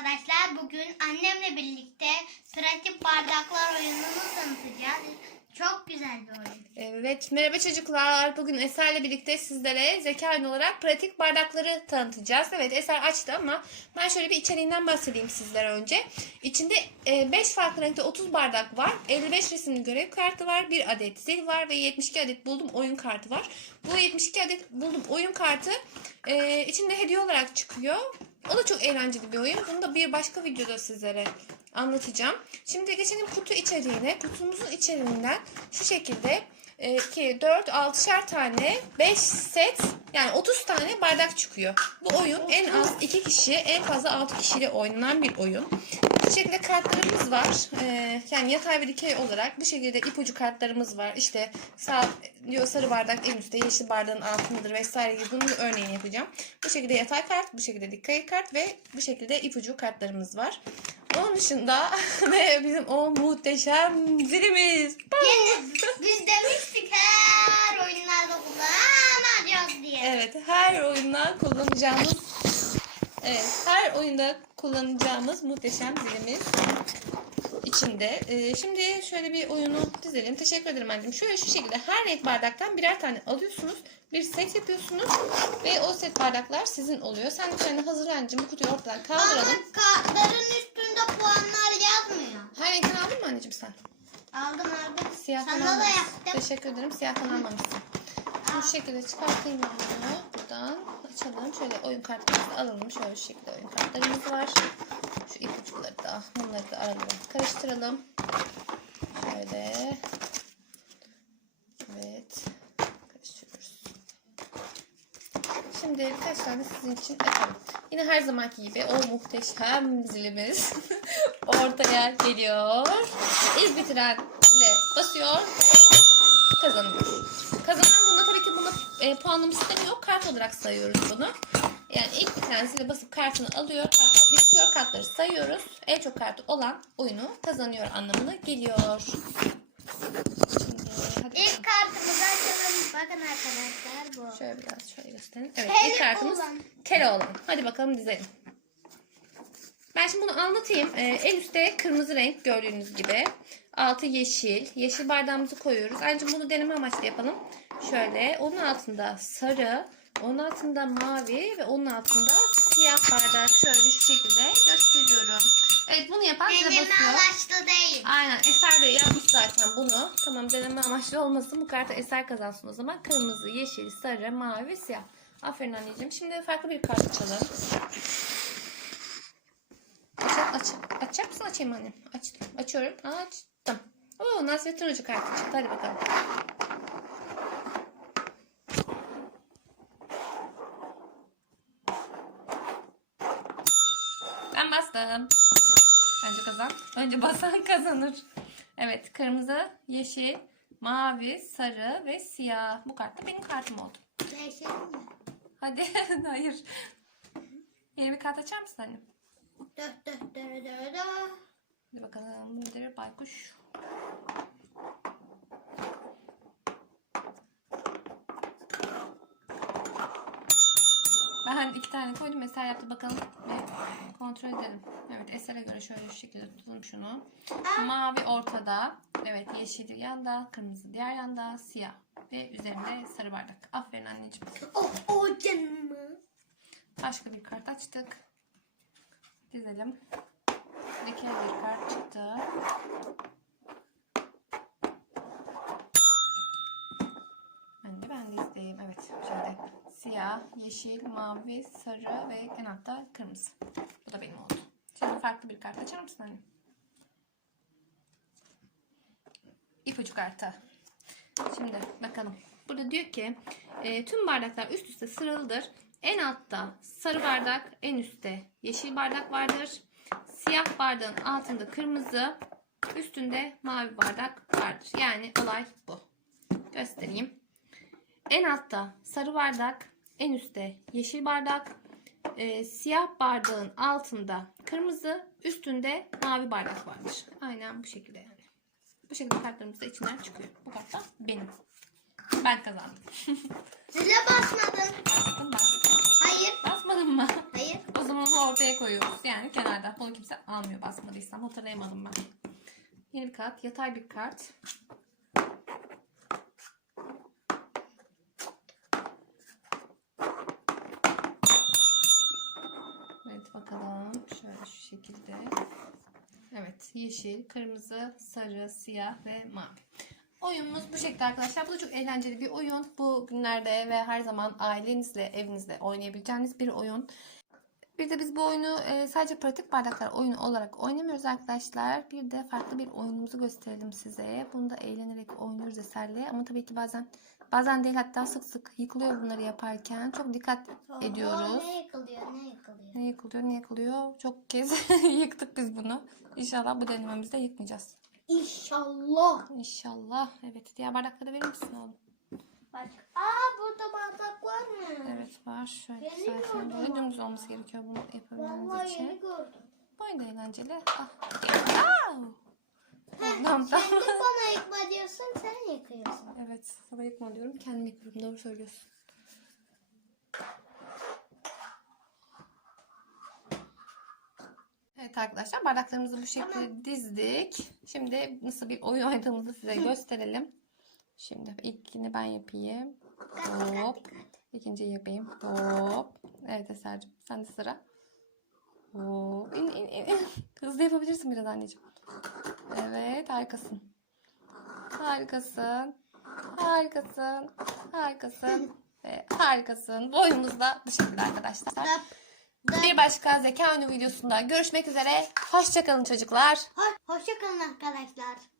arkadaşlar. Bugün annemle birlikte pratik bardaklar oyununu tanıtacağız. Çok güzel bir oyun. Evet, merhaba çocuklar. Bugün Eser'le birlikte sizlere zeka oyunu olarak pratik bardakları tanıtacağız. Evet, Eser açtı ama ben şöyle bir içeriğinden bahsedeyim sizlere önce. İçinde 5 farklı renkte 30 bardak var. 55 resimli görev kartı var. 1 adet zil var ve 72 adet buldum oyun kartı var. Bu 72 adet buldum oyun kartı e, içinde hediye olarak çıkıyor. O da çok eğlenceli bir oyun. Bunu da bir başka videoda sizlere anlatacağım. Şimdi geçelim kutu içeriğine. Kutumuzun içeriğinden şu şekilde 2, 4, 6'şer tane 5 set yani 30 tane bardak çıkıyor. Bu oyun en az 2 kişi en fazla 6 kişiyle oynanan bir oyun. Bu şekilde kartlarımız var. Ee, yani yatay ve dikey olarak bu şekilde ipucu kartlarımız var. İşte sağ diyor sarı bardak en üstte, yeşil bardağın altındadır vesaire gibi bunun örneğini yapacağım. Bu şekilde yatay kart, bu şekilde dikey kart ve bu şekilde ipucu kartlarımız var. Onun dışında ve bizim o muhteşem zilimiz. Biz demiştik her oyunlarda kullanacağız diye. Evet, her oyunda kullanacağımız Evet, her oyunda kullanacağımız muhteşem zilimiz içinde. Ee, şimdi şöyle bir oyunu dizelim. Teşekkür ederim anneciğim. Şöyle şu şekilde her renk bardaktan birer tane alıyorsunuz. Bir set yapıyorsunuz. Ve o set bardaklar sizin oluyor. Sen tane hazır anneciğim. Bu kutuyu ortadan Ama kaldıralım. kartların üstünde puanlar yazmıyor. Her renkten aldın mı anneciğim sen? Aldım aldım. Siyahtan Sana da almamışsın. yaptım. Teşekkür ederim. Siyahtan almamışsın. Bu şekilde çıkartayım ben bunu. Buradan açalım. Şöyle oyun kartlarımızı alalım. Şöyle şu şekilde oyun kartlarımız var. Şu ipuçları da bunları da aralarına karıştıralım. Şöyle. Evet. Karıştırıyoruz. Şimdi birkaç tane sizin için açalım. Yine her zamanki gibi o muhteşem zilimiz ortaya geliyor. İlk bitirenle basıyor ve kazanıyor. Kazanan bunda tabii ki buna e, puanımız istemiyor. Kart olarak sayıyoruz bunu. Yani ilk bitiren zile basıp kartını alıyor. Kartlar birikiyor. Kartları sayıyoruz. En çok kartı olan oyunu kazanıyor anlamına geliyor. Şimdi hadi İlk kartımızı açalım. Bakın arkadaşlar bu. Şöyle biraz şöyle gösterelim. Evet Kele ilk kartımız olan. kele olan. Hadi bakalım dizelim. Ben şimdi bunu anlatayım. Ee, en üstte kırmızı renk gördüğünüz gibi. Altı yeşil. Yeşil bardağımızı koyuyoruz. Ayrıca bunu deneme amaçlı yapalım. Şöyle onun altında sarı. Onun altında mavi ve onun altında siyah bardak. Şöyle şu şekilde gösteriyorum. Evet bunu yapan size Deneme basıyor. amaçlı değil. Aynen Eser de yapmış zaten bunu. Tamam deneme amaçlı olmasın. Bu kartı Eser kazansın o zaman. Kırmızı, yeşil, sarı, mavi, siyah. Aferin anneciğim. Şimdi farklı bir kart açalım. Aç, aç, açacak mısın? Açayım annem. Açtım. Açıyorum. Açtım. Oo, Nasrettin Hoca kartı çıktı. Hadi bakalım. Ben bastım. Bence kazan. Önce basan kazanır. Evet kırmızı, yeşil, mavi, sarı ve siyah. Bu kart da benim kartım oldu. Değişelim mi? Hadi hayır. Yeni bir kart açar mısın annem? Hadi bakalım. Bu nedir? Baykuş. Ben iki tane koydum. Eser yaptı bakalım. Ve kontrol edelim. Evet Eser'e göre şöyle şu şekilde tutalım şunu. Mavi ortada. Evet yeşil yanda. Kırmızı diğer yanda. Siyah. Ve üzerinde sarı bardak. Aferin anneciğim. Oh, oh canım. Başka bir kart açtık. Dizelim. Dikel bir kart çıktı. Ben de ben de isteyeyim. Evet. Şöyle yeşil, mavi, sarı ve en altta kırmızı. Bu da benim oldu. Şimdi farklı bir kart açar mısın anne? İpucu kartı. Şimdi bakalım. Burada diyor ki e, tüm bardaklar üst üste sıralıdır. En altta sarı bardak, en üstte yeşil bardak vardır. Siyah bardağın altında kırmızı, üstünde mavi bardak vardır. Yani olay bu. Göstereyim. En altta sarı bardak, en üstte yeşil bardak, e, siyah bardağın altında kırmızı, üstünde mavi bardak vardır. Aynen bu şekilde yani. Bu şekilde kartlarımız da içinden çıkıyor. Bu kart da benim. Ben kazandım. Zile basmadın. Bastım bastım. Hayır. Basmadın mı? Hayır. O zaman Tamamını ortaya koyuyoruz. Yani kenarda. Bunu kimse almıyor basmadıysam. Hatırlayamadım ben. Yeni bir kart. Yatay bir kart. Evet bakalım. Şöyle şu şekilde. Evet yeşil, kırmızı, sarı, siyah ve mavi. Oyunumuz bu şekilde arkadaşlar. Bu da çok eğlenceli bir oyun. Bu günlerde ve her zaman ailenizle, evinizde oynayabileceğiniz bir oyun. Bir de biz bu oyunu e, sadece pratik bardaklar oyunu olarak oynamıyoruz arkadaşlar. Bir de farklı bir oyunumuzu gösterelim size. Bunu da eğlenerek oynuyoruz eserle. Ama tabii ki bazen bazen değil hatta sık sık yıkılıyor bunları yaparken. Çok dikkat ediyoruz. Ne yıkılıyor ne yıkılıyor. Ne yıkılıyor ne yıkılıyor. Çok kez yıktık biz bunu. İnşallah bu denememizde yıkmayacağız. İnşallah. İnşallah. Evet diğer bardakları verir misin oğlum? Bak. Aa burada bardak var mı? Evet var. Şöyle Yeni gördüm böyle dümdüz olması gerekiyor bunu yapabilmemiz Vallahi için. yeni gördüm. Bu oyun da eğlenceli. Ah. Au! Tamam tamam. Kendi bana yıkma diyorsun sen yıkıyorsun. Evet sana yıkma diyorum. Kendim yıkıyorum. Doğru söylüyorsun. Evet arkadaşlar bardaklarımızı bu şekilde dizdik. Şimdi nasıl bir oyun oynadığımızı size gösterelim. Şimdi ilkini ben yapayım. Hop. İkinciyi yapayım. Hop. Evet Eser'cim sen de sıra. Hop. İn, in, in. Hızlı yapabilirsin biraz anneciğim. Evet harikasın. Harikasın. Harikasın. Harikasın. Ve harikasın. Bu oyunumuz da bu şekilde arkadaşlar. Bir başka zeka oyunu videosunda görüşmek üzere. Hoşçakalın çocuklar. Hoş, hoşça kalın arkadaşlar.